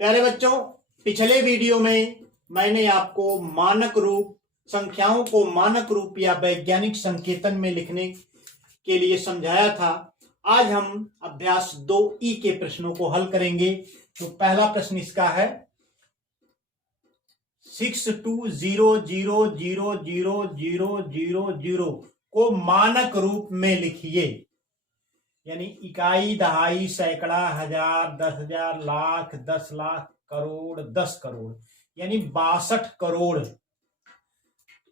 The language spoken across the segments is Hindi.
प्यारे बच्चों, पिछले वीडियो में मैंने आपको मानक रूप संख्याओं को मानक रूप या वैज्ञानिक संकेतन में लिखने के लिए समझाया था। आज हम अभ्यास 2E के प्रश्नों को हल करेंगे। तो पहला प्रश्न इसका है 62000000 को मानक रूप में लिखिए। यानी इकाई, दहाई, सैकड़ा, हजार, 10,000, लाख, 10 लाख, करोड़, 10 करोड़, यानी 62 करोड़।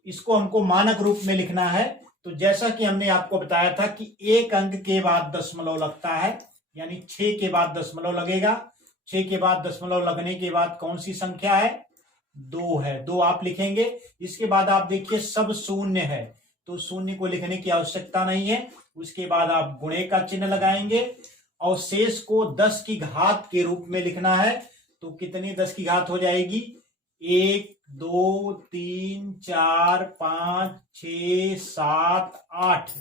इसको हमको मानक रूप में लिखना है। तो जैसा कि हमने आपको बताया था कि एक अंक के बाद दशमलव लगता है, यानी 6 के बाद दशमलव लगेगा। 6 के बाद दशमलव लगने के बाद कौन सी संख्या है? 2 है। 2 आप लिखेंगे। इसके बाद आप देखिए सब शून्य है, तो शून्य को लिखने की आवश्यकता नहीं है। उसके बाद आप गुणे का चिन्ह लगाएंगे और शेष को 10 की घात के रूप में लिखना है। तो कितनी 10 की घात हो जाएगी? 1, 2, 3, 4, 5, 6, 7, 8,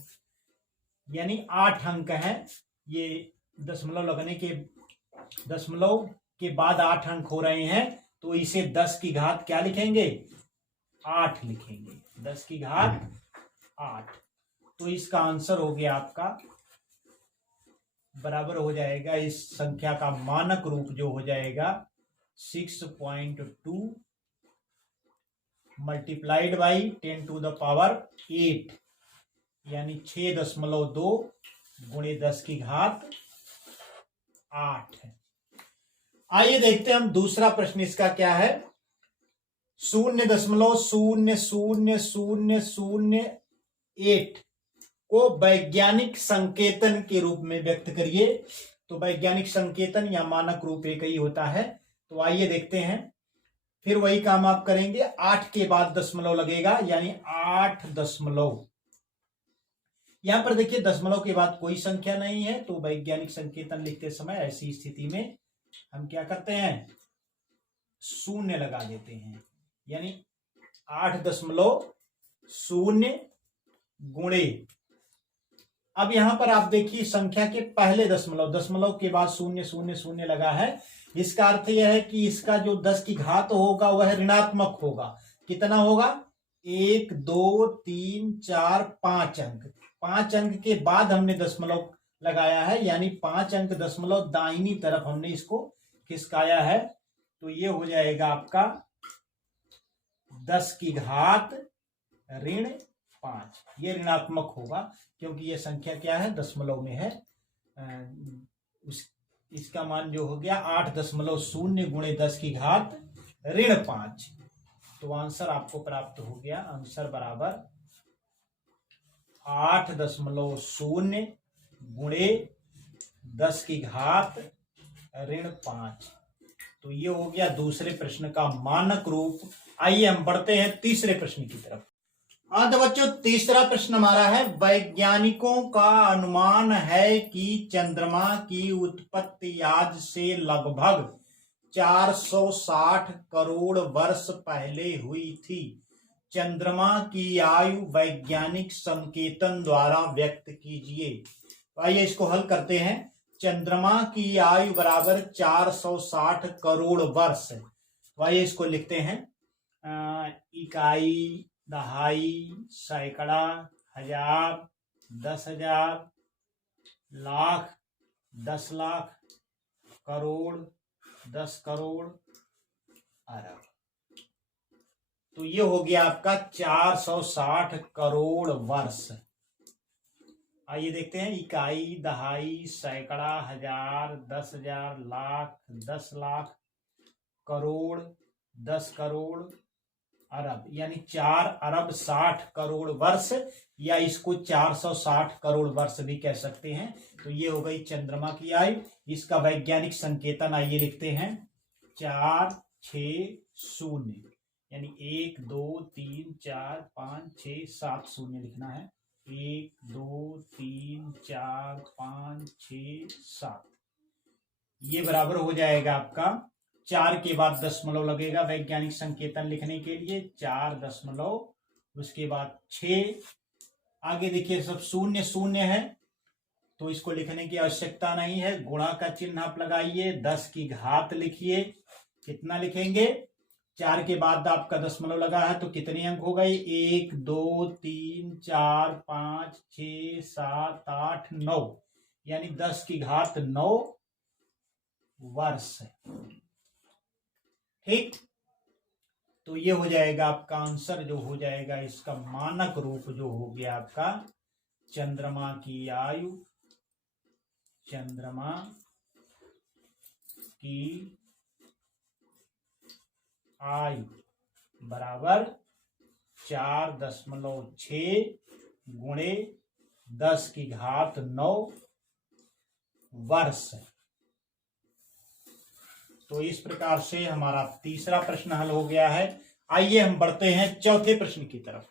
यानी 8 अंक हैं। ये दशमलव के बाद 8 अंक हो रहे हैं, तो इसे 10 की घात क्या लिखेंगे? 8 लिखेंगे। 10 की घात 8। तो इसका आंसर हो गया आपका बराबर हो जाएगा, इस संख्या का मानक रूप जो हो जाएगा 6.2 multiplied by 10 to the power 8, यानी 6.2 गुणे 10 की घात 8 है। आइए देखते हैं हम दूसरा प्रश्न इसका क्या है। 0.0000008 को वैज्ञानिक संकेतन के रूप में व्यक्त करिए। तो वैज्ञानिक संकेतन या मानक रूप एक ही होता है। तो आइए देखते हैं। फिर वही काम आप करेंगे। 8 के बाद दशमलव लगेगा, यानी 8 दशमलव। यहां पर देखिए दशमलव के बाद कोई संख्या नहीं है, तो वैज्ञानिक संकेतन लिखते समय ऐसी स्थिति में हम क्या करते हैं? शून्य लगा देते हैं। यानी 8.0 गुणे, अब यहां पर आप देखिए संख्या के पहले दशमलव के बाद 000 लगा है। इसका अर्थ यह है कि इसका जो 10 की घात होगा वह ऋणात्मक होगा। कितना होगा? 1, 2, 3, 4, 5 अंक। 5 अंक के बाद हमने दशमलव लगाया है, यानी 5 अंक दशमलव दाहिनी तरफ हमने इसको खिसकाया है। तो ये हो जाएगा आपका 10 की घात ऋण 5। ये ऋणात्मक होगा क्योंकि ये संख्या क्या है? दशमलव में है। इसका मान जो हो गया 8.0 गुणे 10 की घात ऋण 5। तो आंसर आपको प्राप्त हो गया। आंसर बराबर 8.0 गुणे 10 की घात ऋण 5। तो ये हो गया दूसरे प्रश्न का मानक रूप। आइए हम बढ़ते हैं तीसरे प्रश्न की तरफ। हाँ तो बच्चों, तीसरा प्रश्न हमारा है, वैज्ञानिकों का अनुमान है कि चंद्रमा की उत्पत्ति आज से लगभग 460 करोड़ वर्ष पहले हुई थी। चंद्रमा की आयु वैज्ञानिक संकेतन द्वारा व्यक्त कीजिए। तो आइए इसको हल करते हैं। चंद्रमा की आयु बराबर 460 करोड़ वर्ष। तो आइए इसको लिखते हैं। इकाई, दहाई, सैकड़ा, हजार, 10,000, लाख, 10 लाख, करोड़, 10 करोड़, अरब। तो ये हो गया आपका 460 करोड़ वर्ष। आइए देखते हैं। इकाई, दहाई, सैकड़ा, हजार, 10,000, लाख, 10 लाख, करोड़, 10 करोड़, अरब, यानी 4 अरब 60 करोड़ वर्ष, या इसको 460 करोड़ वर्ष भी कह सकते हैं। तो ये हो गई चंद्रमा की आयु। इसका वैज्ञानिक संकेतन आइए लिखते हैं 460, यानी 1, 2, 3, 4, 5, 6, 7 शून्य लिखना है। 1, 2, 3, 4, 5, 6, 7। ये बराबर हो जाएगा आपका 4 के बाद दशमलव लगेगा वैज्ञानिक संकेतन लिखने के लिए। 4 दशमलव, उसके बाद 6। आगे देखिए सब शून्य है, तो इसको लिखने की आवश्यकता नहीं है। गुणा का चिन्ह आप लगाइए, 10 की घात लिखिए कितना लिखेंगे, 4 के बाद आपका दशमलव लगा है तो कितने अंक हो गए, 1 2 3 4 5 6 7 8 9, यानी 10 की घात 9 वर्ष है। ठीक, तो ये हो जाएगा आपका आंसर, जो हो जाएगा इसका मानक रूप जो हो गया आपका चंद्रमा की आयु, चंद्रमा की आयु बराबर 4.6 गुणे 10 की घात 9 वर्ष। तो इस प्रकार से हमारा तीसरा प्रश्न हल हो गया है। आइए हम बढ़ते हैं चौथे प्रश्न की तरफ।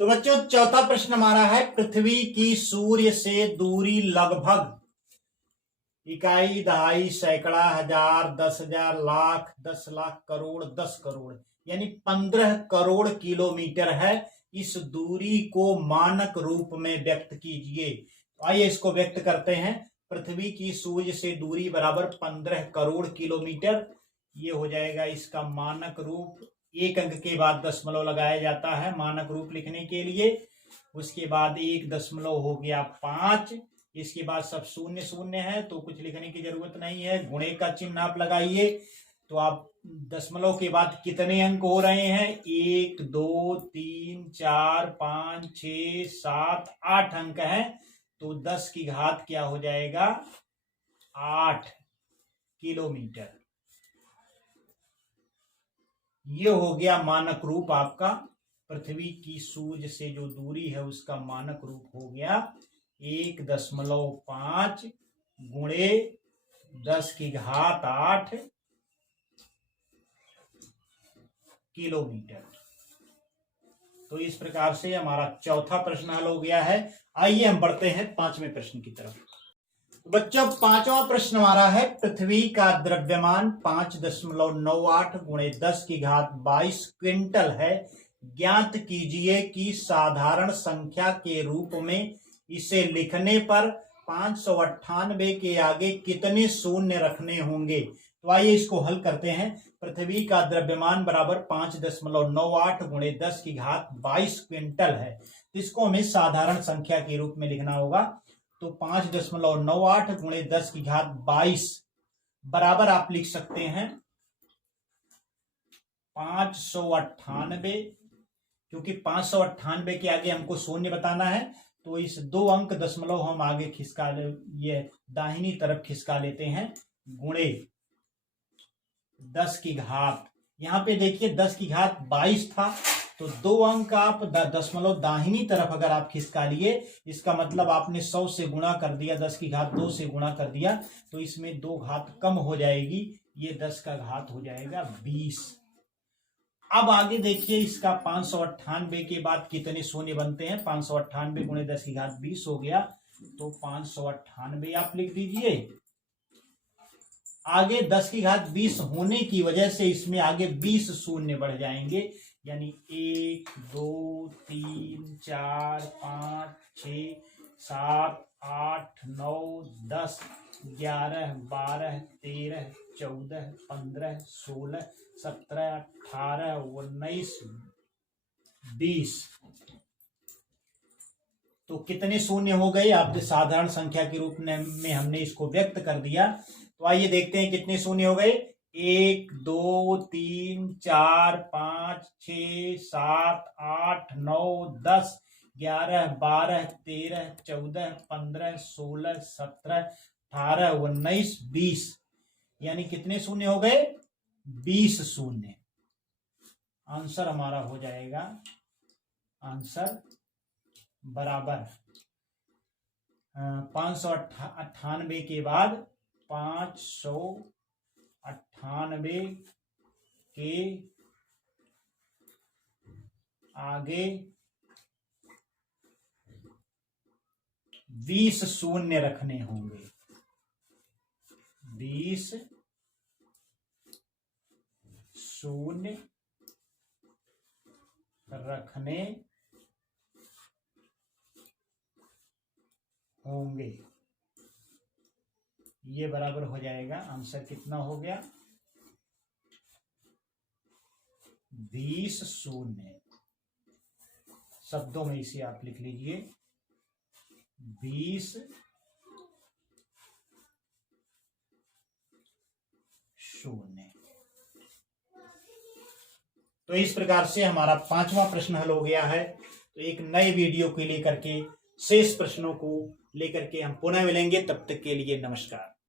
तो बच्चों चौथा प्रश्न हमारा है, पृथ्वी की सूर्य से दूरी लगभग इकाई, दहाई, सैकड़ा, हजार, 10,000, लाख, 10 लाख, करोड़, 10 करोड़, यानी 15 करोड़ किलोमीटर है। इस दूरी को मानक रूप में व्यक्त कीजिए। तो आइए इसको व्यक्त करते हैं। पृथ्वी की सूर्य से दूरी बराबर 15 करोड़ किलोमीटर। ये हो जाएगा इसका मानक रूप। एक अंक के बाद दशमलव लगाया जाता है मानक रूप लिखने के लिए। उसके बाद 1 हो गया 5, इसके बाद सब शून्य शून्य है तो कुछ लिखने की जरूरत नहीं है। गुणे का चिन्ह आप लगाइए तो आप दशमलव के बाद कितने अंक हो रहे हैं, 1 2 3 4 5 6 7 8 अंक है। तो 10 की घात क्या हो जाएगा, 8 किलोमीटर। ये हो गया मानक रूप आपका। पृथ्वी की सूर्य से जो दूरी है उसका मानक रूप हो गया 1.5 गुणे 10 की घात 8 किलोमीटर। तो इस प्रकार से हमारा चौथा प्रश्न हल हो गया है। आइए हम बढ़ते हैं पांचवें प्रश्न की तरफ। तो बच्चों पांचवा प्रश्न हमारा है, पृथ्वी का द्रव्यमान 5.98 गुणे 10 की घात 22 क्विंटल है। ज्ञात कीजिए कि साधारण संख्या के रूप में इसे लिखने पर 598 के आगे कितने शून्य रखने होंगे। तो आइए इसको हल करते हैं। पृथ्वी का द्रव्यमान बराबर 5.98 गुणे 10 की घात 22 क्विंटल है। तो इसको हमें साधारण संख्या के रूप में लिखना होगा। तो 5.98 गुणे 10 की घात 22 बराबर आप लिख सकते हैं 598, क्योंकि 598 के आगे हमको शून्य बताना है तो इस 2 अंक दशमलव हम आगे खिसका ले, ये दाहिनी तरफ खिसका लेते हैं, गुणे 10 की घात, यहां पे देखिए 10 की घात 22 था तो 2 अंक आप दशमलव दाहिनी तरफ अगर आप खिसका लिए, इसका मतलब आपने 100 से गुणा कर दिया, 10 की घात 2 से गुणा कर दिया तो इसमें 2 घात कम हो जाएगी, ये 10 का घात हो जाएगा 20। अब आगे देखिए इसका 598 के बाद कितने शून्य बनते हैं, 598 गुणे 10 की घात 20 हो गया तो 598 आप लिख दीजिए। आगे 10 की घात 20 होने की वजह से इसमें आगे 20 शून्य बढ़ जाएंगे, यानी 1 2 3 4 5 6 7 8 9 10 11 12 13 14 15 16 17 18 19 20। तो कितने शून्य हो गए, आप साधारण संख्या के रूप में हमने इसको व्यक्त कर दिया। तो आइए देखते हैं कितने शून्य हो गए, 1 2 3 4 5 6 7 8 9 10 11 12 13 14 15 16 17 18 19 20, यानी कितने शून्य हो गए, 20 शून्य। आंसर हमारा हो जाएगा, आंसर बराबर 598 के बाद 598 के आगे 20 शून्य रखने होंगे, 20 शून्य रखने होंगे। ये बराबर हो जाएगा, आंसर कितना हो गया, 20 शून्य, शब्दों में इसे आप लिख लीजिए 20 शून्य। तो इस प्रकार से हमारा 5वां प्रश्न हल हो गया है। तो एक नए वीडियो को लेकर के शेष प्रश्नों को लेकर के हम पुनः मिलेंगे। तब तक के लिए नमस्कार।